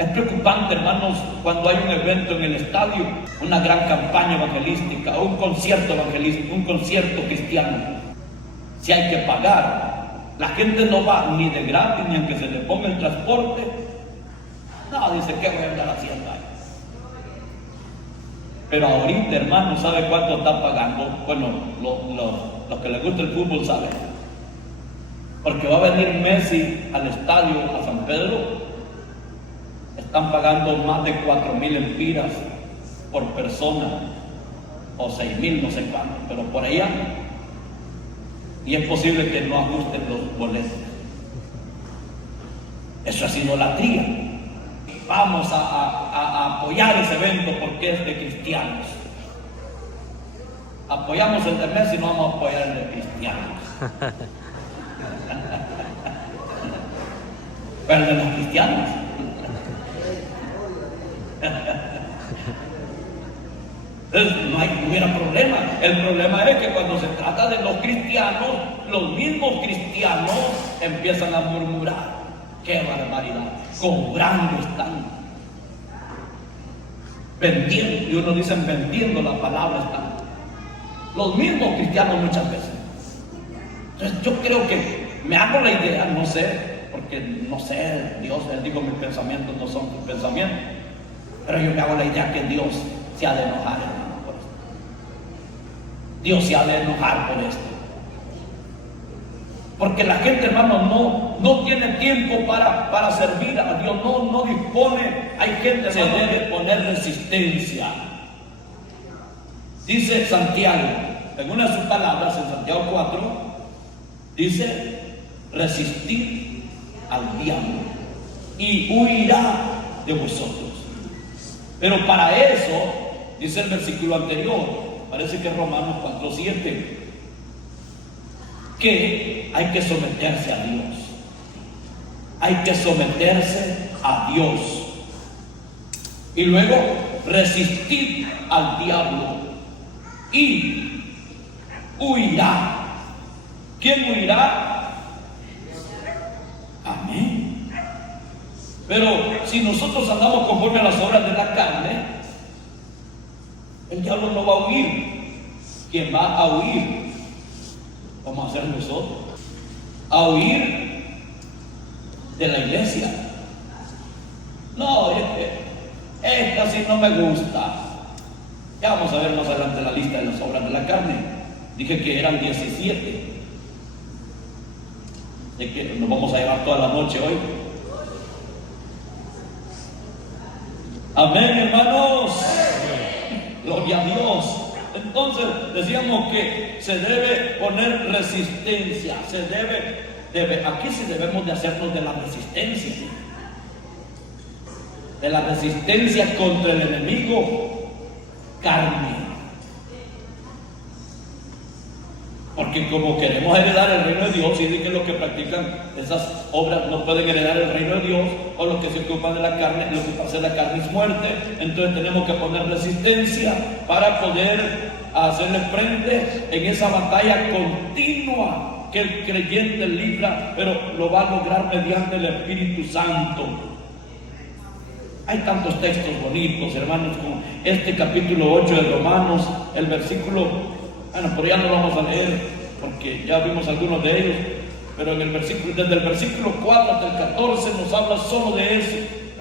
Es preocupante, hermanos, cuando hay un evento en el estadio, una gran campaña evangelística o un concierto evangelístico, un concierto cristiano. Si hay que pagar, la gente no va ni de gratis, ni aunque se le ponga el transporte. No, dice, ¿qué voy a andar haciendo ahí? Pero ahorita, hermano, ¿sabe cuánto está pagando? Bueno, los que les gusta el fútbol saben. Porque va a venir Messi al estadio, a San Pedro. Están pagando más de 4,000 empiras por persona, o 6,000, no sé cuánto, pero por allá. Y es posible que no ajusten los boletos. Eso es idolatría. Vamos a apoyar ese evento porque es de cristianos. Apoyamos el de Messi, no vamos a apoyar el de cristianos. Pero el de los cristianos. Entonces, no hubiera problema. El problema es que cuando se trata de los cristianos, los mismos cristianos empiezan a murmurar. ¡Qué barbaridad! Cobrando están. Vendiendo, y uno dice vendiendo la palabra están. Los mismos cristianos muchas veces. Entonces yo creo que me hago la idea, no sé, porque no sé, Dios, Él dijo mis pensamientos no son tus pensamientos. Pero yo me hago la idea que Dios se ha de enojar, hermano, por esto. Dios se ha de enojar por esto. Porque la gente, hermano, no tiene tiempo para servir a Dios, no dispone. Hay gente que se debe poner resistencia. Dice Santiago, en una de sus palabras, en Santiago 4, dice, resistid al diablo y huirá de vosotros. Pero para eso, dice el versículo anterior, parece que es Romanos 4:7, que hay que someterse a Dios. Hay que someterse a Dios. Y luego resistir al diablo y huirá. ¿Quién huirá? Amén. Pero si nosotros andamos conforme a las obras de la carne, el diablo no va a huir. ¿Quién va a huir? Vamos a ser nosotros. A huir de la iglesia. No, esta sí no me gusta. Ya vamos a ver más adelante la lista de las obras de la carne. Dije que eran 17. De que nos vamos a llevar toda la noche hoy. Amén, hermanos. Gloria a Dios. Entonces decíamos que se debe poner resistencia. Aquí sí debemos de hacernos de la resistencia. De la resistencia contra el enemigo carne. Porque como queremos heredar el reino de Dios, y dicen que los que practican esas obras no pueden heredar el reino de Dios, o los que se ocupan de la carne, lo que pasa en la carne es muerte. Entonces tenemos que poner resistencia para poder hacerle frente en esa batalla continua que el creyente libra, pero lo va a lograr mediante el Espíritu Santo. Hay tantos textos bonitos, hermanos, como este capítulo 8 de Romanos, el versículo. Bueno, pero ya no lo vamos a leer porque ya vimos algunos de ellos, pero en el versículo, desde el versículo 4 hasta el 14 nos habla solo de eso,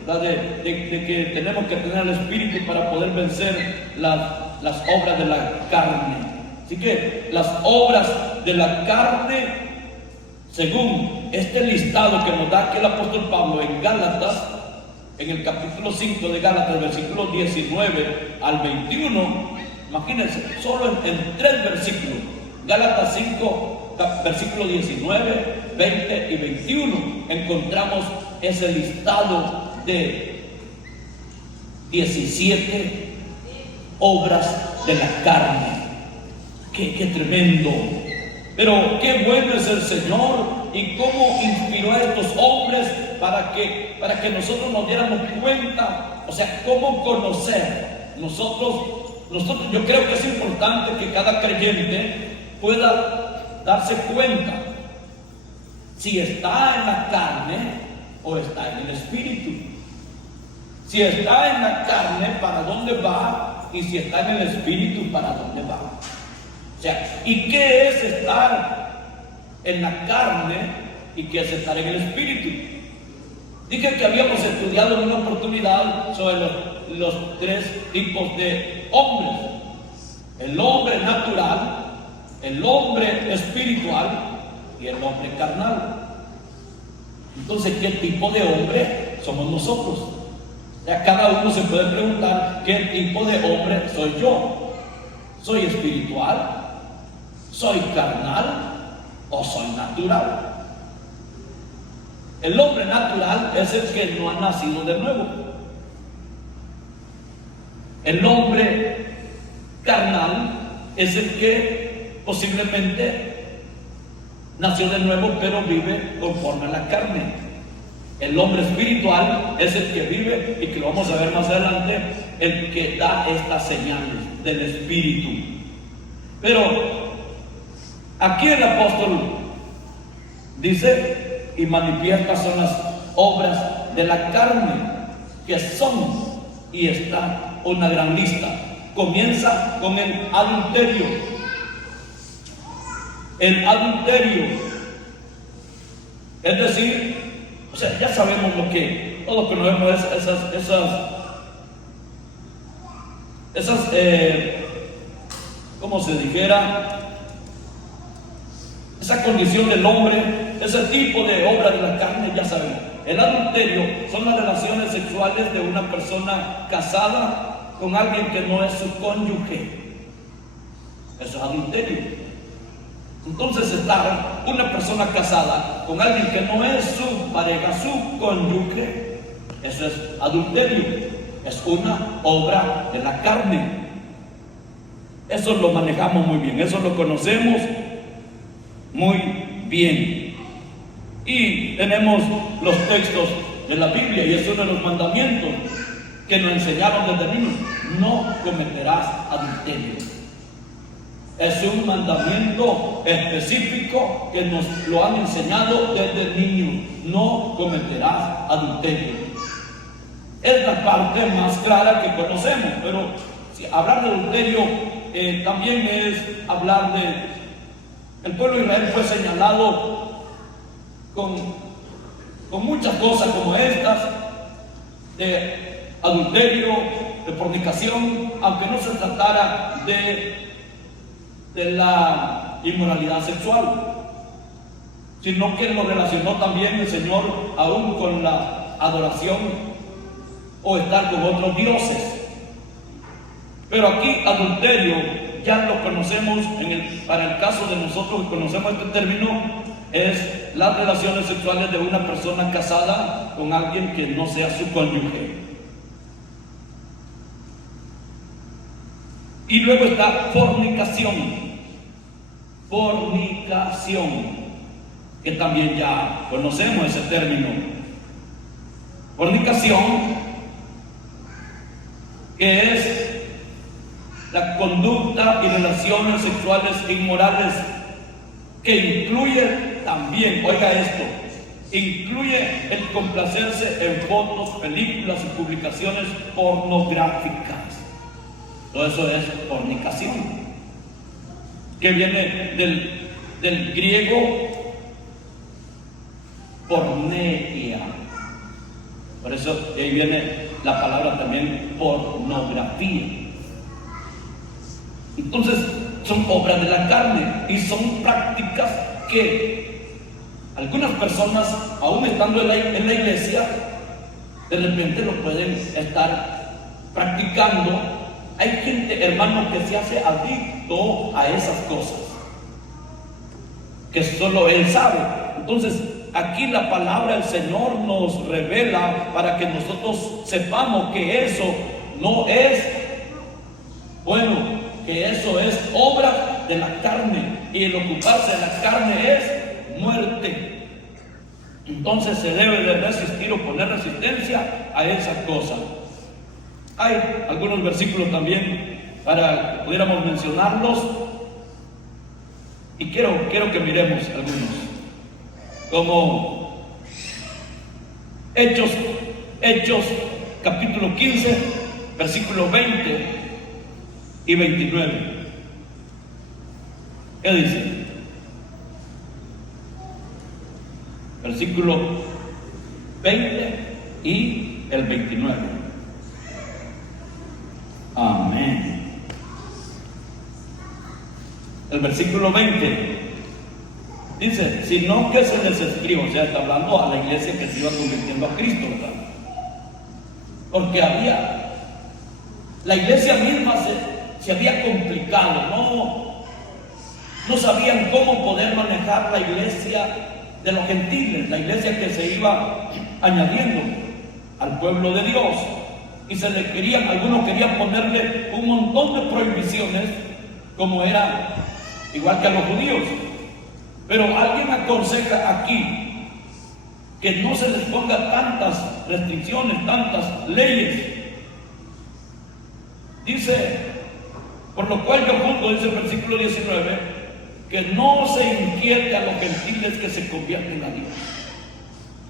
¿verdad? De que tenemos que tener el Espíritu para poder vencer las obras de la carne. Así que las obras de la carne, según este listado que nos da aquí el apóstol Pablo en Gálatas, en el capítulo 5 de Gálatas, versículos 19 al 21, imagínense, solo en 3 versículos, Gálatas 5, versículos 19, 20 y 21, encontramos ese listado de 17 obras de la carne. Qué tremendo. Pero qué bueno es el Señor y cómo inspiró a estos hombres para que nosotros nos diéramos cuenta, o sea, cómo conocer. Nosotros, yo creo que es importante que cada creyente pueda darse cuenta si está en la carne o está en el Espíritu. Si está en la carne, ¿para dónde va? Y si está en el espíritu, ¿para dónde va? O sea, ¿y qué es estar en la carne y qué es estar en el espíritu? Dije que habíamos estudiado en una oportunidad sobre los tres tipos de hombres: el hombre natural, el hombre espiritual y el hombre carnal. Entonces, ¿qué tipo de hombre somos nosotros? O sea, cada uno se puede preguntar: ¿qué tipo de hombre soy yo? ¿Soy espiritual? ¿Soy carnal? ¿O soy natural? El hombre natural es el que no ha nacido de nuevo. El hombre carnal es el que posiblemente nació de nuevo, pero vive conforme a la carne. El hombre espiritual es el que vive, y que lo vamos a ver más adelante, el que da estas señales del espíritu. Pero aquí el apóstol dice: y manifiestas son las obras de la carne, que son, y está una gran lista. Comienza con el adulterio. El adulterio, es decir, o sea, ya sabemos todo lo que nos vemos, esas como se dijera, esa condición del hombre, ese tipo de obra de la carne, ya sabemos. El adulterio son las relaciones sexuales de una persona casada con alguien que no es su cónyuge. Eso es adulterio. Entonces, estar una persona casada con alguien que no es su pareja, su cónyuge, eso es adulterio. Es una obra de la carne. Eso lo manejamos muy bien, eso lo conocemos muy bien. Y tenemos los textos de la Biblia, y es uno de los mandamientos que nos enseñaron desde niños: no cometerás adulterio. Es un mandamiento específico que nos lo han enseñado desde niños: no cometerás adulterio. Es la parte más clara que conocemos, pero si hablar de adulterio también es hablar de... El pueblo de Israel fue señalado con muchas cosas como estas, de adulterio, de fornicación, aunque no se tratara de la inmoralidad sexual, sino que lo relacionó también el Señor aún con la adoración o estar con otros dioses. Pero aquí adulterio ya lo conocemos, para el caso de nosotros que conocemos este término, es las relaciones sexuales de una persona casada con alguien que no sea su cónyuge. Y luego está fornicación. Fornicación, que también ya conocemos ese término. Fornicación, que es la conducta y relaciones sexuales inmorales, que incluye también, oiga esto, incluye el complacerse en fotos, películas y publicaciones pornográficas. Todo eso es fornicación, que viene del griego porneia. Por eso ahí viene la palabra también pornografía. Entonces, son obras de la carne y son prácticas que algunas personas, aún estando en la iglesia, de repente lo pueden estar practicando. Hay gente, hermano, que se hace adicto a esas cosas, que solo él sabe. Entonces, aquí la palabra del Señor nos revela para que nosotros sepamos que eso no es bueno, que eso es obra de la carne, y el ocuparse de la carne es muerte. Entonces se debe de resistir o poner resistencia a esas cosas. Hay algunos versículos también para que pudiéramos mencionarlos, y quiero que miremos algunos, como Hechos capítulo 15, versículos 20 y 29. ¿Qué dice? Versículo 20 y el 29. Amén. El versículo 20 dice, sino que se les escribe, o sea, está hablando a la iglesia que se iba convirtiendo a Cristo, ¿verdad? Porque la iglesia misma se había complicado, no sabían cómo poder manejar la iglesia de los gentiles, la iglesia que se iba añadiendo al pueblo de Dios, y algunos querían ponerle un montón de prohibiciones, como era igual que a los judíos. Pero alguien aconseja aquí que no se les ponga tantas restricciones, tantas leyes. Dice, por lo cual yo juzgo, dice el versículo 19, que no se inquiete a los gentiles que se convierten a Dios.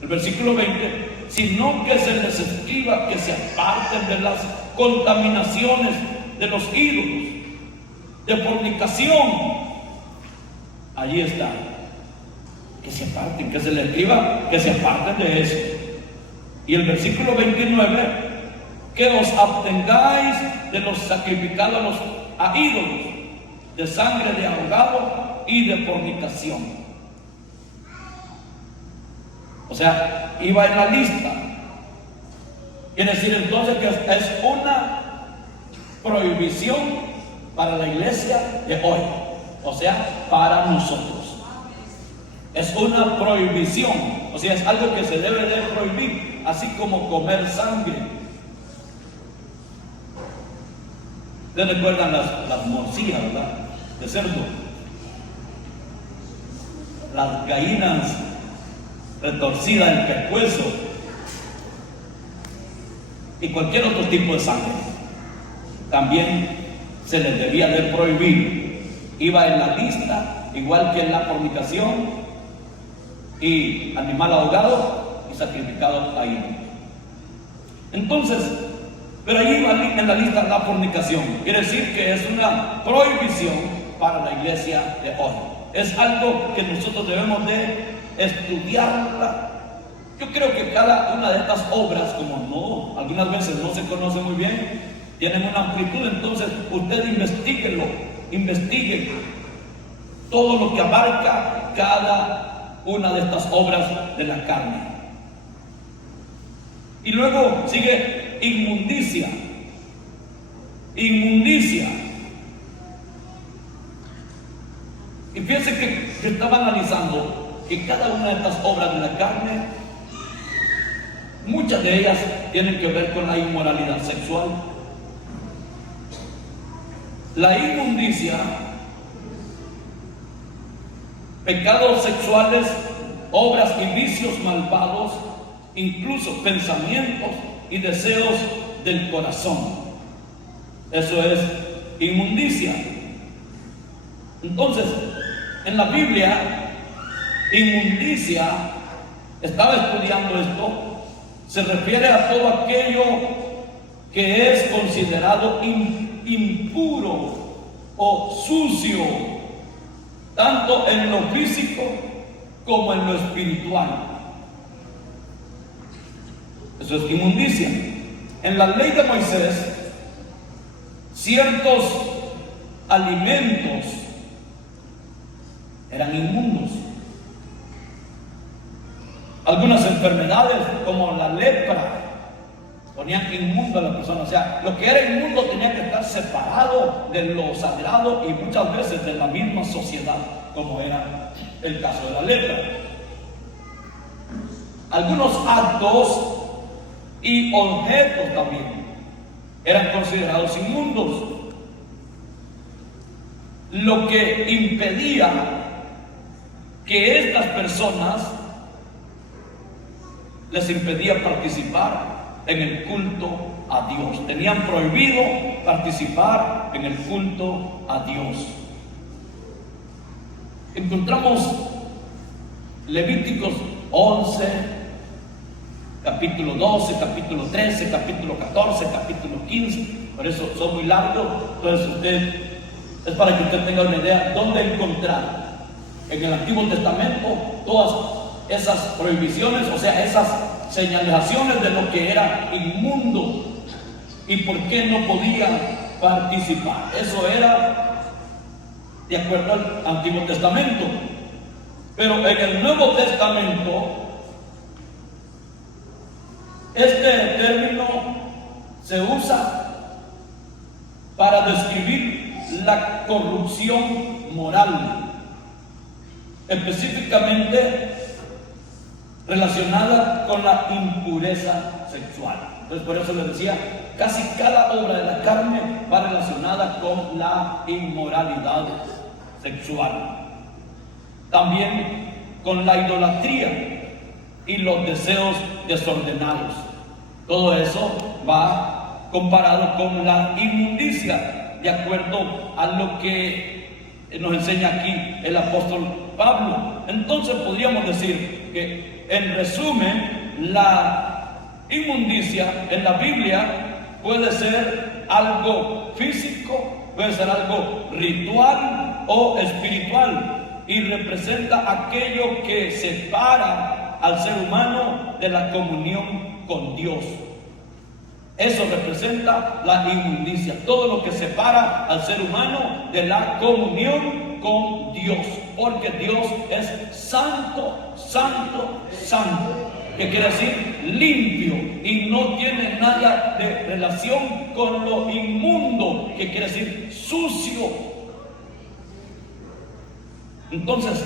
El versículo 20, sino que se les escriba que se aparten de las contaminaciones de los ídolos, de fornicación. Allí está, que se aparten, que se les escriba que se aparten de eso. Y el versículo 29, que os abstengáis de los sacrificados a ídolos, de sangre de ahogado y de fornicación. O sea, iba en la lista. Quiere decir entonces que es una prohibición para la iglesia de hoy, o sea, para nosotros. Es una prohibición, o sea, es algo que se debe de prohibir, así como comer sangre. ¿Ustedes recuerdan las morcillas, verdad? De cerdo, las gallinas retorcidas del pescuezo y cualquier otro tipo de sangre? También se les debía de prohibir. Iba en la lista, igual que en la fornicación y animal ahogado y sacrificado a ídolos. Entonces, pero ahí va en la lista la fornicación. Quiere decir que es una prohibición para la iglesia de hoy. Es algo que nosotros debemos de estudiarla. Yo creo que cada una de estas obras, como algunas veces no se conoce muy bien, tienen una amplitud. Entonces usted investigue todo lo que abarca cada una de estas obras de la carne. Y luego sigue inmundicia. Y fíjense que estaba analizando que cada una de estas obras de la carne, muchas de ellas tienen que ver con la inmoralidad sexual. La inmundicia, pecados sexuales, obras y vicios malvados, incluso pensamientos y deseos del corazón. Eso es inmundicia. Entonces, en la Biblia, inmundicia, estaba estudiando esto, se refiere a todo aquello que es considerado impuro o sucio, tanto en lo físico como en lo espiritual. Eso es inmundicia. En la ley de Moisés, ciertos alimentos eran inmundos. Algunas enfermedades, como la lepra, ponían inmundo a la persona. O sea, lo que era inmundo tenía que estar separado de lo sagrado y muchas veces de la misma sociedad, como era el caso de la lepra. Algunos actos y objetos también eran considerados inmundos, lo que impedía que estas personas les impedía participar en el culto a Dios. Tenían prohibido participar en el culto a Dios. Encontramos Levíticos 11, capítulo 12, capítulo 13, capítulo 14, capítulo 15, por eso son muy largos. Entonces es para que usted tenga una idea dónde encontrar en el Antiguo Testamento todas esas prohibiciones, o sea, esas señalizaciones de lo que era inmundo y por qué no podía participar. Eso era de acuerdo al Antiguo Testamento. Pero en el Nuevo Testamento, este término se usa para describir la corrupción moral, específicamente relacionada con la impureza sexual. Entonces, por eso les decía, casi cada obra de la carne va relacionada con la inmoralidad sexual. También con la idolatría y los deseos desordenados. Todo eso va comparado con la inmundicia, de acuerdo a lo que nos enseña aquí el apóstol Pablo. Entonces podríamos decir que, en resumen, la inmundicia en la Biblia puede ser algo físico, puede ser algo ritual o espiritual, y representa aquello que separa al ser humano de la comunión con Dios. Eso representa la inmundicia, todo lo que separa al ser humano de la comunión con Dios, porque Dios es santo, santo, santo, que quiere decir limpio, y no tiene nada de relación con lo inmundo, que quiere decir sucio. Entonces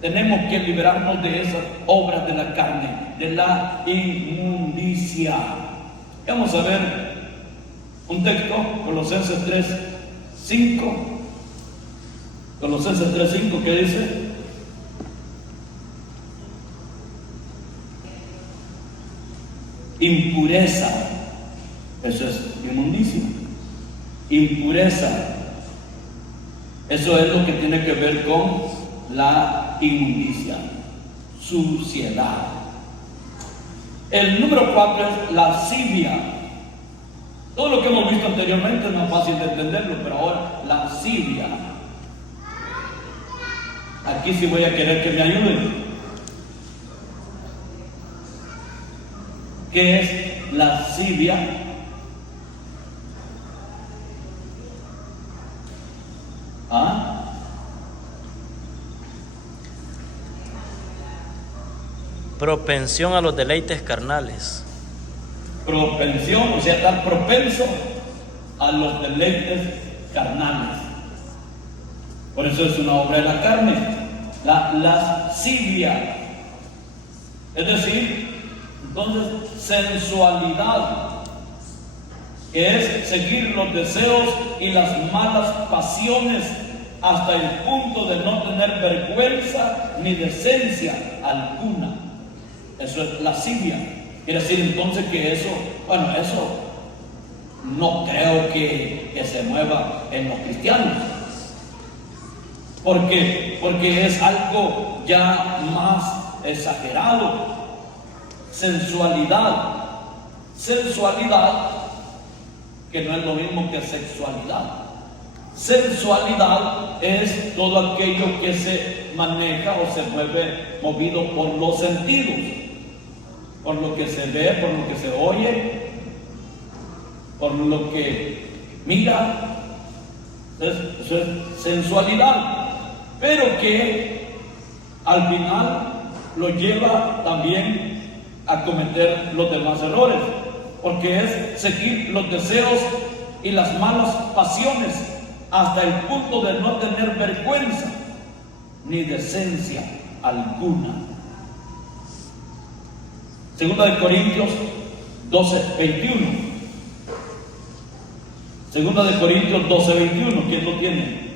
tenemos que liberarnos de esas obras de la carne, de la inmundicia. Vamos a ver un texto, Colosenses 3:5. Colosenses 3:5, ¿qué dice? Impureza, eso es inmundicia. Impureza, eso es lo que tiene que ver con la inmundicia, suciedad. El número 4 es lascivia. Todo lo que hemos visto anteriormente no es fácil de entenderlo, pero ahora lascivia. Aquí sí voy a querer que me ayuden. ¿Qué es lascivia? ¿Ah? Propensión a los deleites carnales. Propensión, o sea, estar propenso a los deleites carnales. Por eso es una obra de la carne, la lascivia. Es decir, entonces, sensualidad, que es seguir los deseos y las malas pasiones hasta el punto de no tener vergüenza ni decencia alguna. Eso es lascivia. Quiere decir entonces que eso no creo que se mueva en los cristianos. ¿Por qué? Porque es algo ya más exagerado. Sensualidad, que no es lo mismo que sexualidad. Sensualidad es todo aquello que se maneja o se mueve movido por los sentidos, por lo que se ve, por lo que se oye, por lo que mira. Eso es sensualidad, pero que al final lo lleva también a cometer los demás errores, porque es seguir los deseos y las malas pasiones hasta el punto de no tener vergüenza ni decencia alguna. Segunda de Corintios 12:21. Segunda de Corintios 12:21. ¿Quién lo tiene?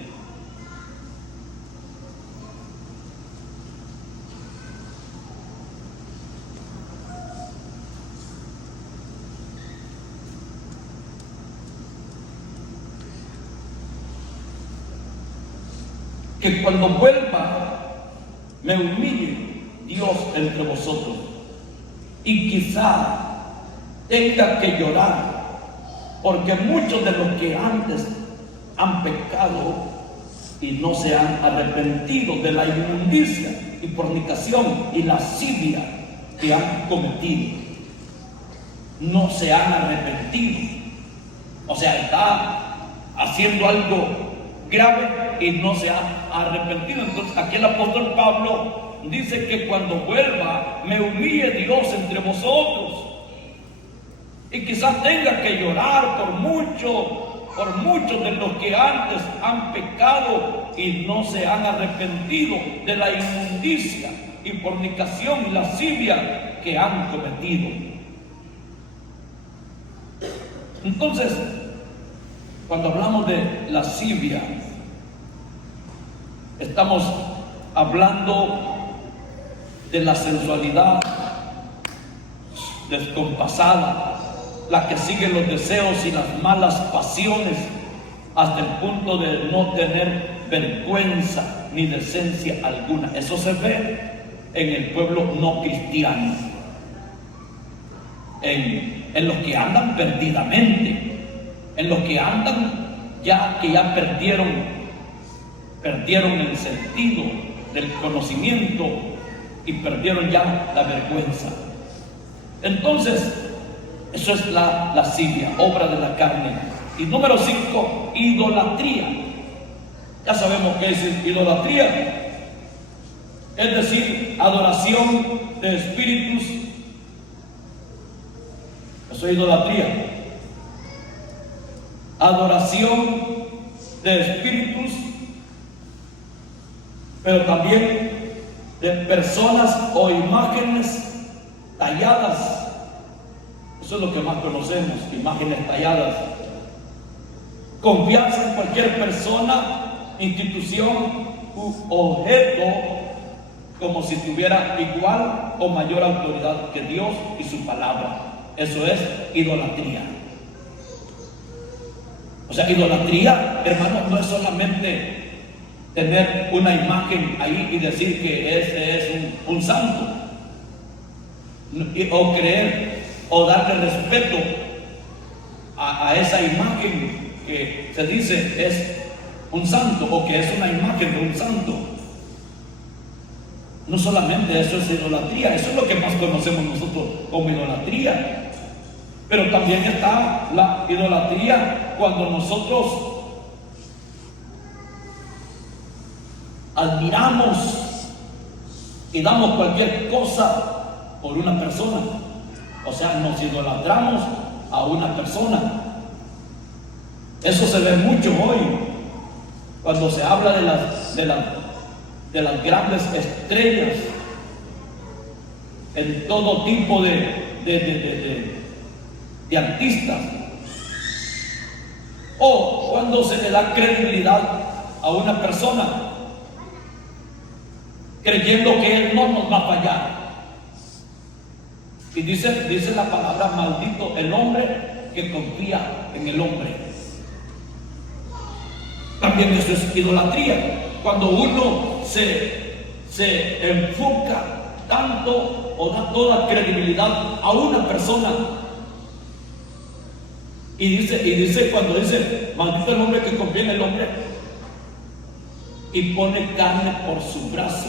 Que cuando vuelva me humille Dios entre vosotros y quizá tenga que llorar, porque muchos de los que antes han pecado y no se han arrepentido de la inmundicia y fornicación y lascivia que han cometido, no se han arrepentido. O sea, está haciendo algo grave y no se ha arrepentido. Entonces aquí el apóstol Pablo dice que cuando vuelva me humille Dios entre vosotros, y quizás tenga que llorar por muchos de los que antes han pecado y no se han arrepentido de la inmundicia y fornicación y lascivia que han cometido. Entonces, cuando hablamos de lascivia, estamos hablando de la sensualidad descompasada, la que sigue los deseos y las malas pasiones hasta el punto de no tener vergüenza ni decencia alguna. Eso se ve en el pueblo no cristiano, en los que andan perdidamente, en los que andan que ya perdieron el sentido del conocimiento y perdieron ya la vergüenza. Entonces, eso es la lascivia, obra de la carne. Y número 5, idolatría. Ya sabemos qué es idolatría, es decir, adoración de espíritus. Eso es idolatría. Adoración de espíritus, pero también de personas o imágenes talladas. Eso es lo que más conocemos, imágenes talladas. Confianza en cualquier persona, institución u objeto, como si tuviera igual o mayor autoridad que Dios y su palabra. Eso es idolatría. O sea, idolatría, hermanos, no es solamente tener una imagen ahí y decir que ese es un santo, o creer o darle respeto a esa imagen que se dice es un santo, o que es una imagen de un santo. No solamente eso es idolatría, eso es lo que más conocemos nosotros como idolatría. Pero también está la idolatría cuando nosotros admiramos y damos cualquier cosa por una persona. O sea, nos idolatramos a una persona. Eso se ve mucho hoy cuando se habla de las grandes estrellas en todo tipo de artistas, o cuando se le da credibilidad a una persona creyendo que él no nos va a fallar. Y dice la palabra: maldito el hombre que confía en el hombre. También eso es idolatría, cuando uno se enfoca tanto o da toda credibilidad a una persona. Y dice cuando dice maldito el hombre que confía en el hombre y pone carne por su brazo.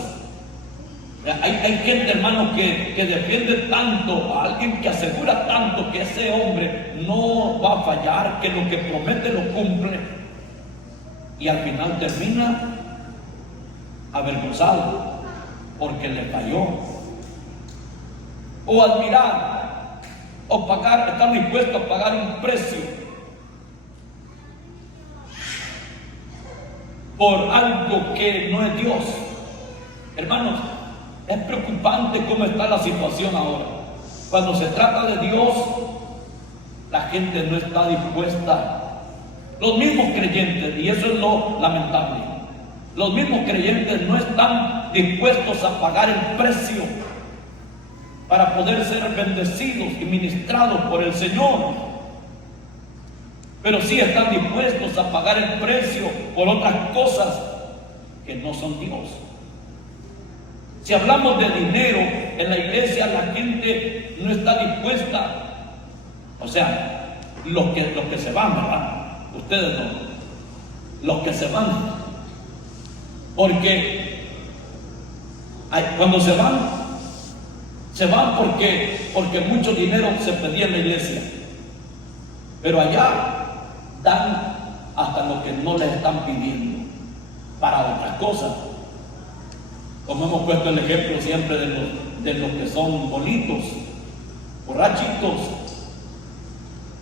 Hay gente, hermano, que defiende tanto a alguien, que asegura tanto que ese hombre no va a fallar, que lo que promete lo cumple, y al final termina avergonzado porque le falló. O admirar o pagar, estar dispuesto a pagar un precio por algo que no es Dios. Hermanos, es preocupante cómo está la situación ahora. Cuando se trata de Dios, la gente no está dispuesta. Los mismos creyentes, y eso es lo lamentable, los mismos creyentes no están dispuestos a pagar el precio para poder ser bendecidos y ministrados por el Señor. Pero sí están dispuestos a pagar el precio por otras cosas que no son Dios. Si hablamos de dinero, porque en la iglesia la gente no está dispuesta. O sea, los que se van, ¿verdad? Ustedes no. Los que se van. Porque cuando se van porque mucho dinero se pedía en la iglesia. Pero allá dan hasta lo que no les están pidiendo para otras cosas. Como hemos puesto el ejemplo siempre de los que son bonitos, borrachitos,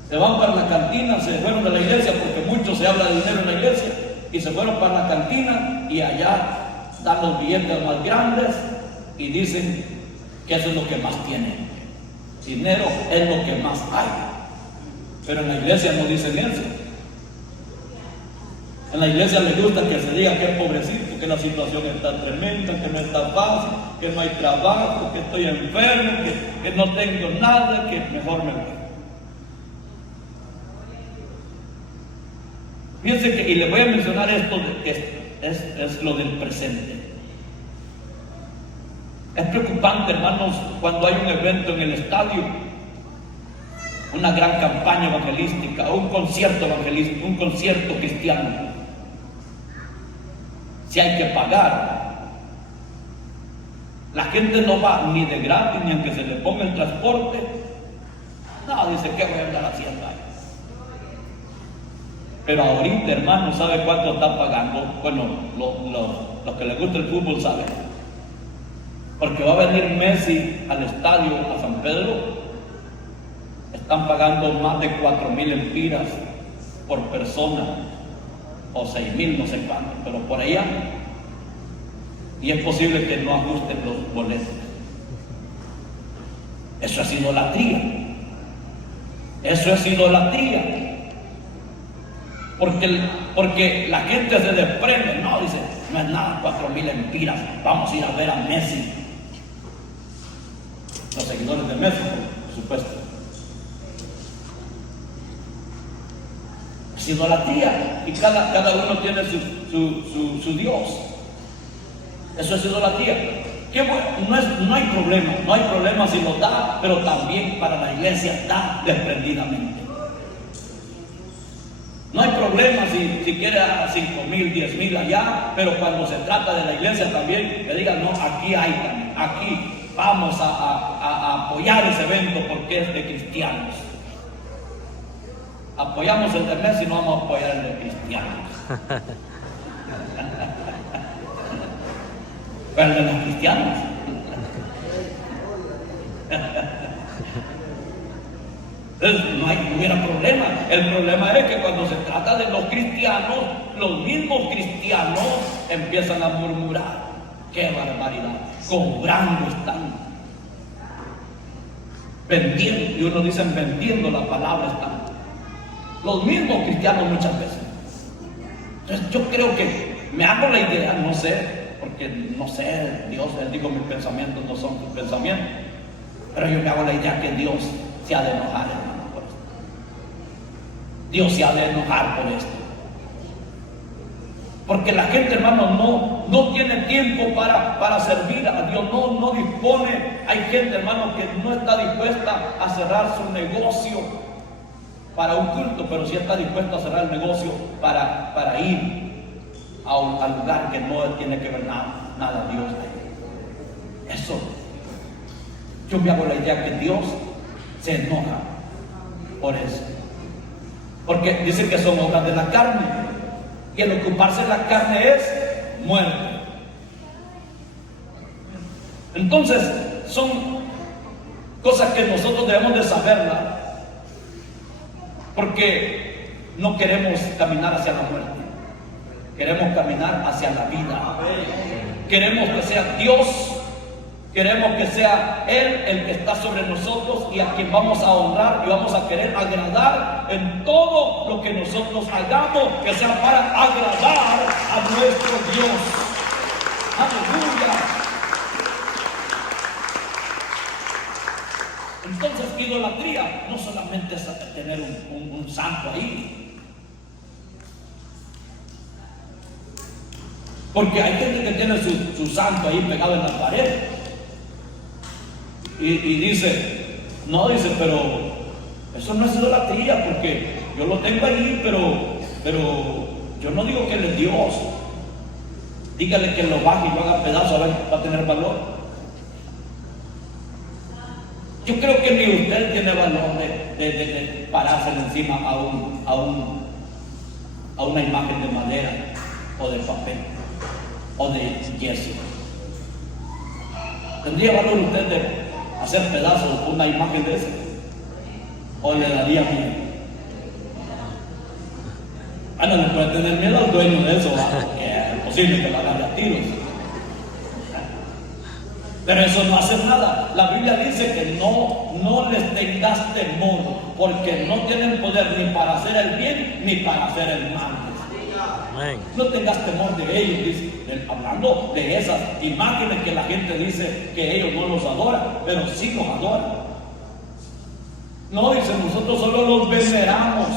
se van para la cantina, se fueron de la iglesia porque mucho se habla de dinero en la iglesia, y se fueron para la cantina y allá dan los billetes más grandes y dicen que eso es lo que más tienen. Dinero es lo que más hay. Pero en la iglesia no dicen eso. En la iglesia les gusta que se diga que es pobrecito, que la situación está tremenda, que no está fácil, que no hay trabajo, que estoy enfermo, que no tengo nada, que mejor me voy. Fíjense que, y les voy a mencionar esto, que es lo del presente. Es preocupante, hermanos, cuando hay un evento en el estadio, una gran campaña evangelística, o un concierto evangelístico, un concierto cristiano. Si hay que pagar, la gente no va ni de gratis, ni aunque se le ponga el transporte. No, dice, ¿qué voy a andar haciendo ahí? Pero ahorita, hermano, ¿sabe cuánto están pagando? Bueno, los que les gusta el fútbol saben. Porque va a venir Messi al estadio, a San Pedro. Están pagando más de 4,000 empiras por persona, o 6,000, no sé cuánto, pero por allá. Y es posible que no ajusten los boletos. Eso es idolatría. Eso es idolatría. Porque la gente se desprende, no, dice, no es nada, 4,000 empiras, vamos a ir a ver a Messi. Los seguidores de Messi, por supuesto. Es idolatría, y cada uno tiene su Dios. Eso es idolatría. Qué bueno, no hay problema si lo da, pero también para la iglesia da desprendidamente. No hay problema si quiere a 5,000, 10,000 allá, pero cuando se trata de la iglesia también, que digan, no, aquí hay también, aquí vamos a apoyar ese evento porque es de cristianos. Apoyamos el de Messi, no vamos a apoyar el de cristianos. Pero el de los cristianos. Entonces no hubiera problema. El problema es que cuando se trata de los cristianos, los mismos cristianos empiezan a murmurar. ¡Qué barbaridad! Cobrando están. Vendiendo, y unos dicen vendiendo la palabra están. Los mismos cristianos muchas veces. Entonces yo creo que me hago la idea, no sé, porque no sé, Dios, Él dijo mis pensamientos no son tus pensamientos, pero yo me hago la idea que Dios se ha de enojar, hermano, por esto. Dios se ha de enojar por esto. Porque la gente, hermano, no tiene tiempo para servir a Dios, no dispone. Hay gente, hermano, que no está dispuesta a cerrar su negocio para un culto, pero sí está dispuesto a cerrar el negocio para ir al lugar que no tiene que ver nada Dios de ahí. Eso, yo me hago la idea que Dios se enoja por eso, porque dice que son obras de la carne, y el ocuparse de la carne es muerte. Entonces son cosas que nosotros debemos de saberlas, porque no queremos caminar hacia la muerte, queremos caminar hacia la vida. Queremos que sea Dios, queremos que sea Él el que está sobre nosotros y a quien vamos a honrar y vamos a querer agradar en todo lo que nosotros hagamos, que sea para agradar a nuestro Dios. Aleluya. Entonces, idolatría no solamente es tener un santo ahí, porque hay gente que tiene su santo ahí pegado en la pared, Y dice, no, dice, pero eso no es idolatría, porque yo lo tengo ahí, pero yo no digo que Él es Dios. Dígale que lo baje y lo haga pedazo, a ver, va a tener valor. Yo creo que ni usted tiene valor de pararse encima a una imagen de madera, o de papel, o de yeso. ¿Tendría valor usted de hacer pedazos una imagen de esa? ¿O le daría miedo? No le puede tener miedo al dueño de eso, porque es posible que lo agarre a tiros. Pero eso no hace nada. La Biblia dice que no les tengas temor, porque no tienen poder ni para hacer el bien ni para hacer el mal. Amén. No tengas temor de ellos, dice, hablando de esas imágenes que la gente dice que ellos no los adoran, pero sí los adoran. No, dice, nosotros solo los veneramos.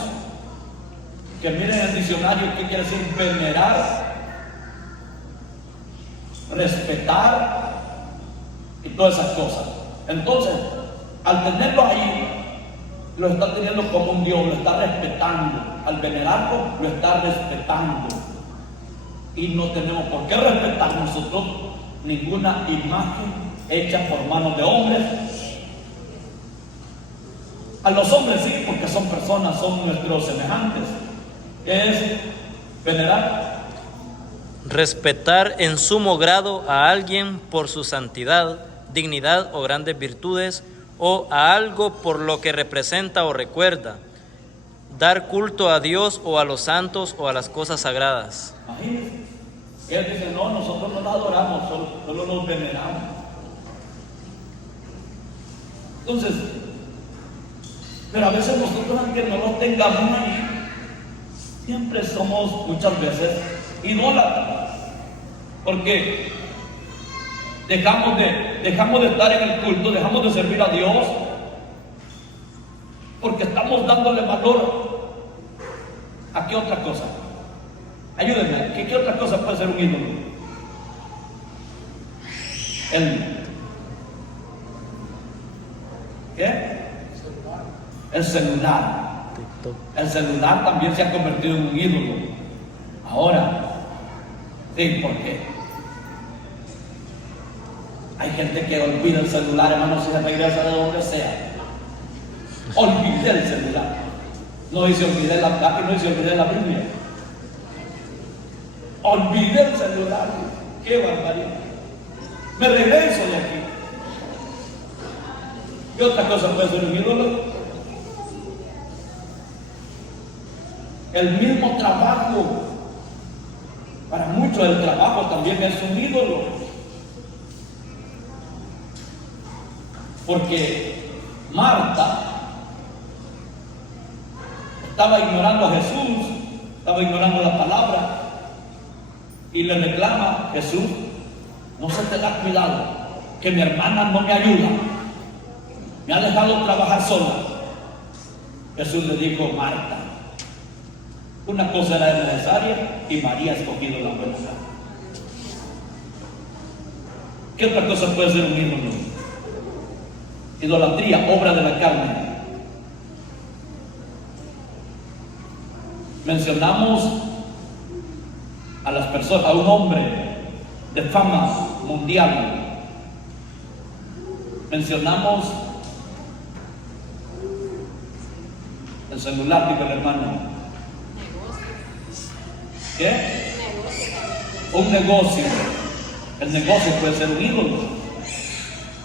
Que miren el diccionario qué quiere decir venerar, respetar y todas esas cosas. Entonces, al tenerlo ahí, lo está teniendo como un Dios, lo está respetando. Al venerarlo, lo está respetando. Y no tenemos por qué respetar nosotros ninguna imagen hecha por manos de hombres. A los hombres sí, porque son personas, son nuestros semejantes. ¿Qué es venerar? Respetar en sumo grado a alguien por su santidad, dignidad o grandes virtudes, o a algo por lo que representa o recuerda. Dar culto a Dios o a los santos o a las cosas sagradas. Imagínense. Él dice, no, nosotros no nos adoramos, solo nos veneramos. Entonces, pero a veces nosotros, aunque no lo tengamos ahí, siempre somos muchas veces idólatras, porque dejamos de estar en el culto, dejamos de servir a Dios, porque estamos dándole valor a qué otra cosa. Ayúdenme, ¿qué otra cosa puede ser un ídolo? El celular. El celular también se ha convertido en un ídolo. Ahora, sí, ¿por qué? Hay gente que olvida el celular, hermano, si se regresa de donde sea. Olvidé el celular. No dice olvidé la plata y no dice olvidé la Biblia. Olvidé el celular. ¡Qué barbaridad! Me regreso de aquí. ¿Qué otra cosa puede ser un ídolo? El mismo trabajo. Para muchos el trabajo también es un ídolo. Porque Marta estaba ignorando a Jesús, estaba ignorando la palabra, y le reclama: Jesús, no se te da cuidado, que mi hermana no me ayuda, me ha dejado trabajar sola. Jesús le dijo: Marta, una cosa era necesaria y María ha escogido la buena parte. ¿Qué otra cosa puede ser un ídolo? Idolatría, obra de la carne. Mencionamos a las personas, a un hombre de fama mundial. Mencionamos el celular, dijo el hermano. ¿Qué? Un negocio. El negocio puede ser un ídolo,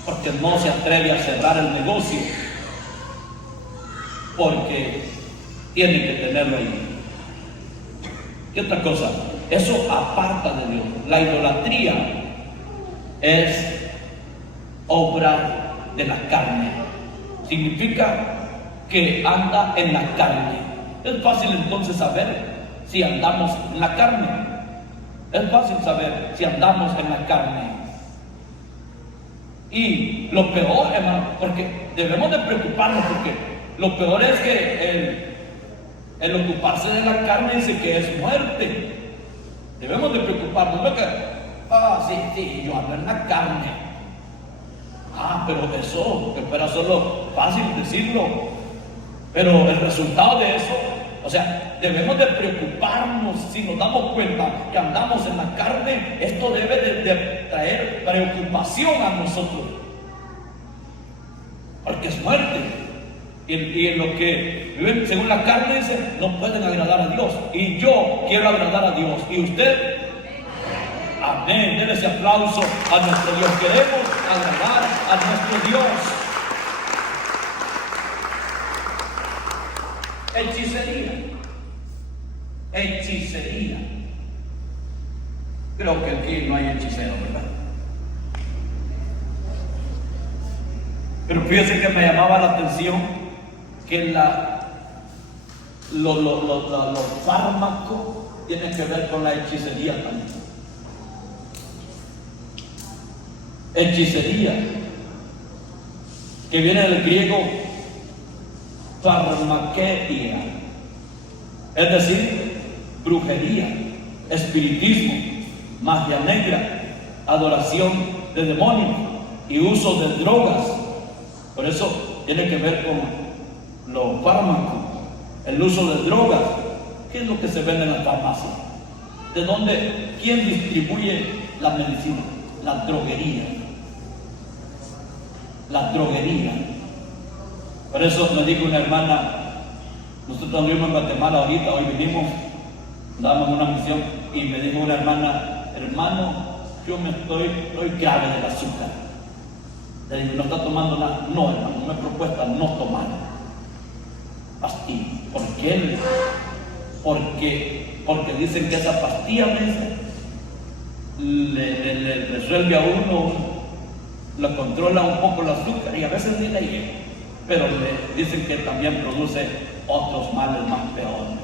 porque no se atreve a cerrar el negocio, porque tiene que tenerlo ahí. ¿Qué otra cosa? Eso aparta de Dios. La idolatría es obra de la carne. Significa que anda en la carne. Es fácil entonces saber si andamos en la carne. Es fácil saber si andamos en la carne. Y lo peor, hermano, porque debemos de preocuparnos, porque lo peor es que el ocuparse de la carne dice que es muerte. Debemos de preocuparnos, no que, sí, yo ando en la carne. Pero eso, que fuera solo fácil decirlo, pero el resultado de eso, o sea, debemos de preocuparnos. Si nos damos cuenta que andamos en la carne, esto debe de traer preocupación a nosotros, porque es muerte. Y en lo que viven según la carne dice, no pueden agradar a Dios. Y yo quiero agradar a Dios. ¿Y usted? Amén. Denle ese aplauso a nuestro Dios. Queremos agradar a nuestro Dios. Hechicería. Hechicería. Creo que aquí no hay hechicero, ¿verdad? Pero fíjense que me llamaba la atención que los fármacos tienen que ver con la hechicería también. Hechicería, que viene del griego farmakeia, es decir, brujería, espiritismo, magia negra, adoración de demonios y uso de drogas. Por eso tiene que ver con los fármacos, el uso de drogas. ¿Qué es lo que se vende en la farmacia? ¿De dónde? ¿Quién distribuye la medicina? La droguería. La droguería. Por eso me dijo una hermana, nosotros vivimos en Guatemala ahorita, hoy vinimos, dábamos una misión, y me dijo una hermana, hermano, yo estoy grave del azúcar. Le digo, ¿no está tomando nada? No, hermano, me propuesta no tomar pastilla. ¿Por qué? Porque dicen que esa pastilla le resuelve a uno, le controla un poco el azúcar y a veces ni le llega, pero le dicen que también produce otros males más peores.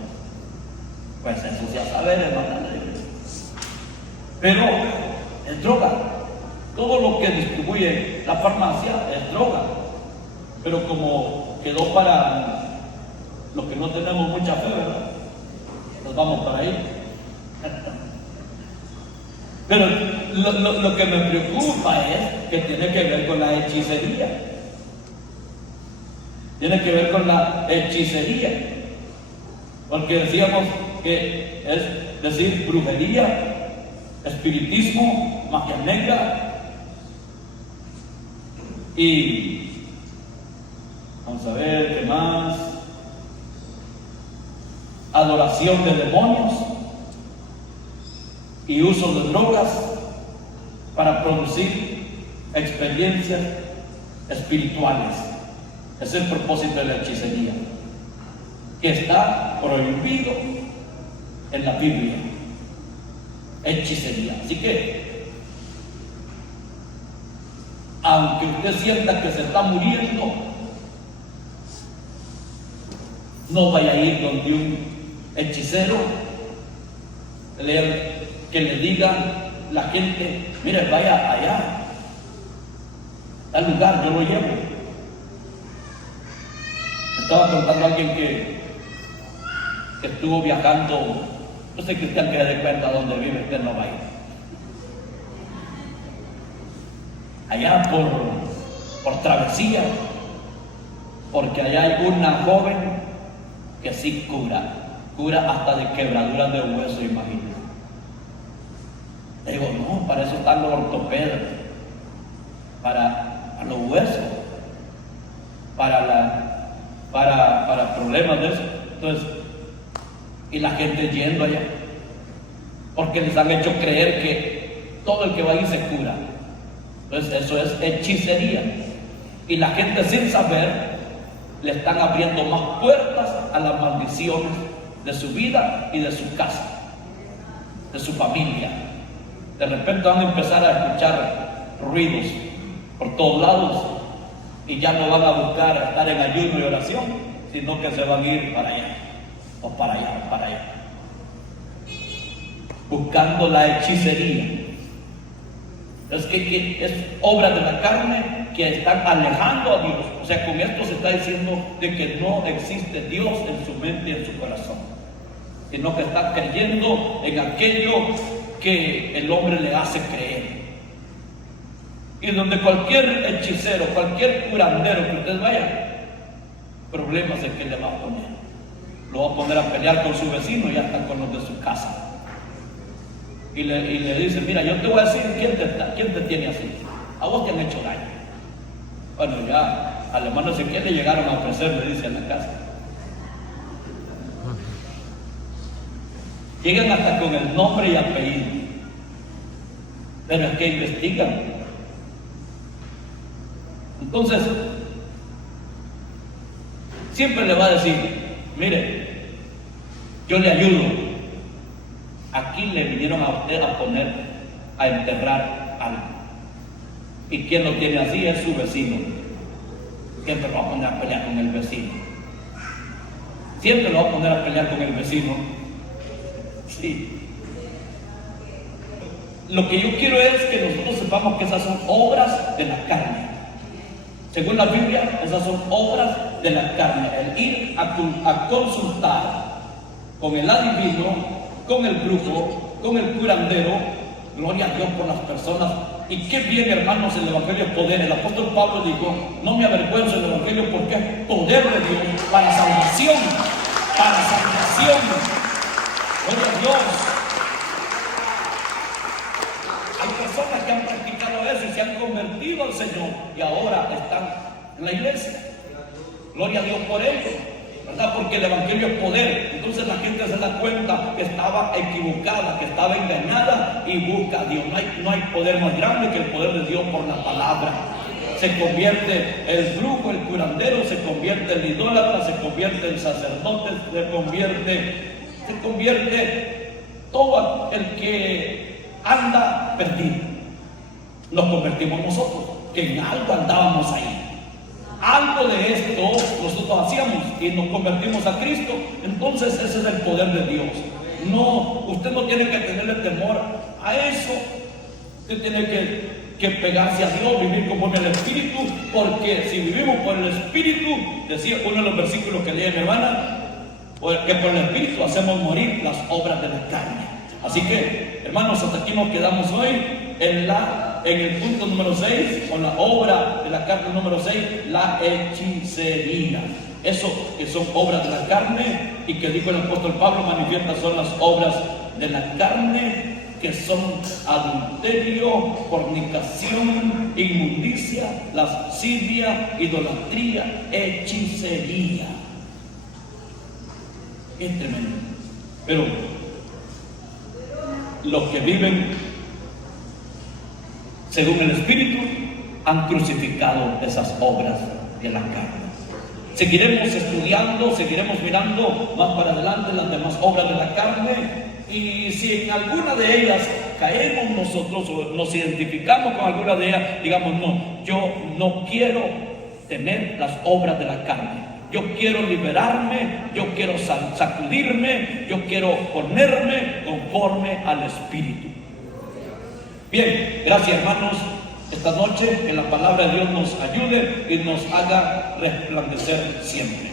Pues eso sí a saber, hermano. Pero es droga. Todo lo que distribuye la farmacia es droga. Pero como quedó para los que no tenemos mucha fe, ¿verdad? Nos vamos para ahí. Pero lo que me preocupa es que tiene que ver con la hechicería. Tiene que ver con la hechicería. Porque decíamos que es decir, brujería, espiritismo, magia negra. Y vamos a ver qué más. Adoración de demonios y uso de drogas para producir experiencias espirituales. Es el propósito de la hechicería, que está prohibido en la Biblia. Hechicería. Así que, aunque usted sienta que se está muriendo, no vaya a ir donde un hechicero que le diga la gente, mire, vaya allá, al lugar, yo lo llevo. Me estaba contando a alguien que estuvo viajando, no sé que usted que dé cuenta dónde vive, usted no va a ir. Allá por travesía, porque allá hay una joven que sí cura hasta de quebraduras de hueso, imagínense. Le digo, no, para eso están los ortopedas, para los huesos, para problemas de eso. Entonces, y la gente yendo allá, porque les han hecho creer que todo el que va ahí se cura. Entonces, eso es hechicería. Y la gente sin saber le están abriendo más puertas a las maldiciones de su vida y de su casa, de su familia. De repente van a empezar a escuchar ruidos por todos lados y ya no van a buscar estar en ayuno y oración, sino que se van a ir para allá, o para allá, o para allá, buscando la hechicería. Es que es obra de la carne que están alejando a Dios. O sea, con esto se está diciendo de que no existe Dios en su mente y en su corazón, sino que está creyendo en aquello que el hombre le hace creer. Y donde cualquier hechicero, cualquier curandero que usted vaya, problemas es que le va a poner. Lo va a poner a pelear con su vecino y hasta con los de su casa. Y le dice, mira, yo te voy a decir quién te tiene así. A vos te han hecho daño. Bueno, ya al hermano Ezequiel le llegaron a ofrecer, le dice, en la casa. Llegan hasta con el nombre y apellido. Pero es que investigan. Entonces, siempre le va a decir, mire, yo le ayudo. Aquí le vinieron a usted a poner, a enterrar algo. Y quien lo tiene así es su vecino. Siempre lo va a poner a pelear con el vecino. Siempre lo va a poner a pelear con el vecino. Sí. Lo que yo quiero es que nosotros sepamos que esas son obras de la carne. Según la Biblia, esas son obras de la carne. El ir a consultar con el adivino, con el brujo, con el curandero. Gloria a Dios por las personas. Y qué bien, hermanos, el evangelio es poder. El apóstol Pablo dijo, no me avergüenzo del evangelio porque es poder de Dios para salvación. Para salvación. Gloria a Dios. Hay personas que han practicado eso y se han convertido al Señor y ahora están en la iglesia. Gloria a Dios por ello, ¿verdad? Porque el evangelio es poder. Entonces la gente se da cuenta que estaba equivocada, que estaba engañada y busca a Dios. No hay poder más grande que el poder de Dios por la palabra. Se convierte el brujo, el curandero, se convierte el idólatra, se convierte el sacerdote, se convierte todo el que anda perdido. Nos convertimos nosotros, que en algo andábamos ahí. Algo de esto nosotros hacíamos y nos convertimos a Cristo. Entonces ese es el poder de Dios. No, usted no tiene que tenerle temor a eso. Usted tiene que pegarse a Dios, vivir conforme al Espíritu, porque si vivimos por el Espíritu, decía uno de los versículos que leía mi hermana, que por el Espíritu hacemos morir las obras de la carne. Así que, hermanos, hasta aquí nos quedamos hoy en el punto número 6, con la obra de la carne número 6, la hechicería. Eso que son obras de la carne y que dijo el apóstol Pablo manifiesta son las obras de la carne, que son adulterio, fornicación, inmundicia, lascivia, idolatría, hechicería. Es tremendo. Pero los que viven según el Espíritu han crucificado esas obras de la carne. Seguiremos estudiando, seguiremos mirando más para adelante las demás obras de la carne, y si en alguna de ellas caemos nosotros o nos identificamos con alguna de ellas, digamos, no, yo no quiero tener las obras de la carne. Yo quiero liberarme, yo quiero sacudirme, yo quiero ponerme conforme al Espíritu. Bien, gracias hermanos. Esta noche que la palabra de Dios nos ayude y nos haga resplandecer siempre.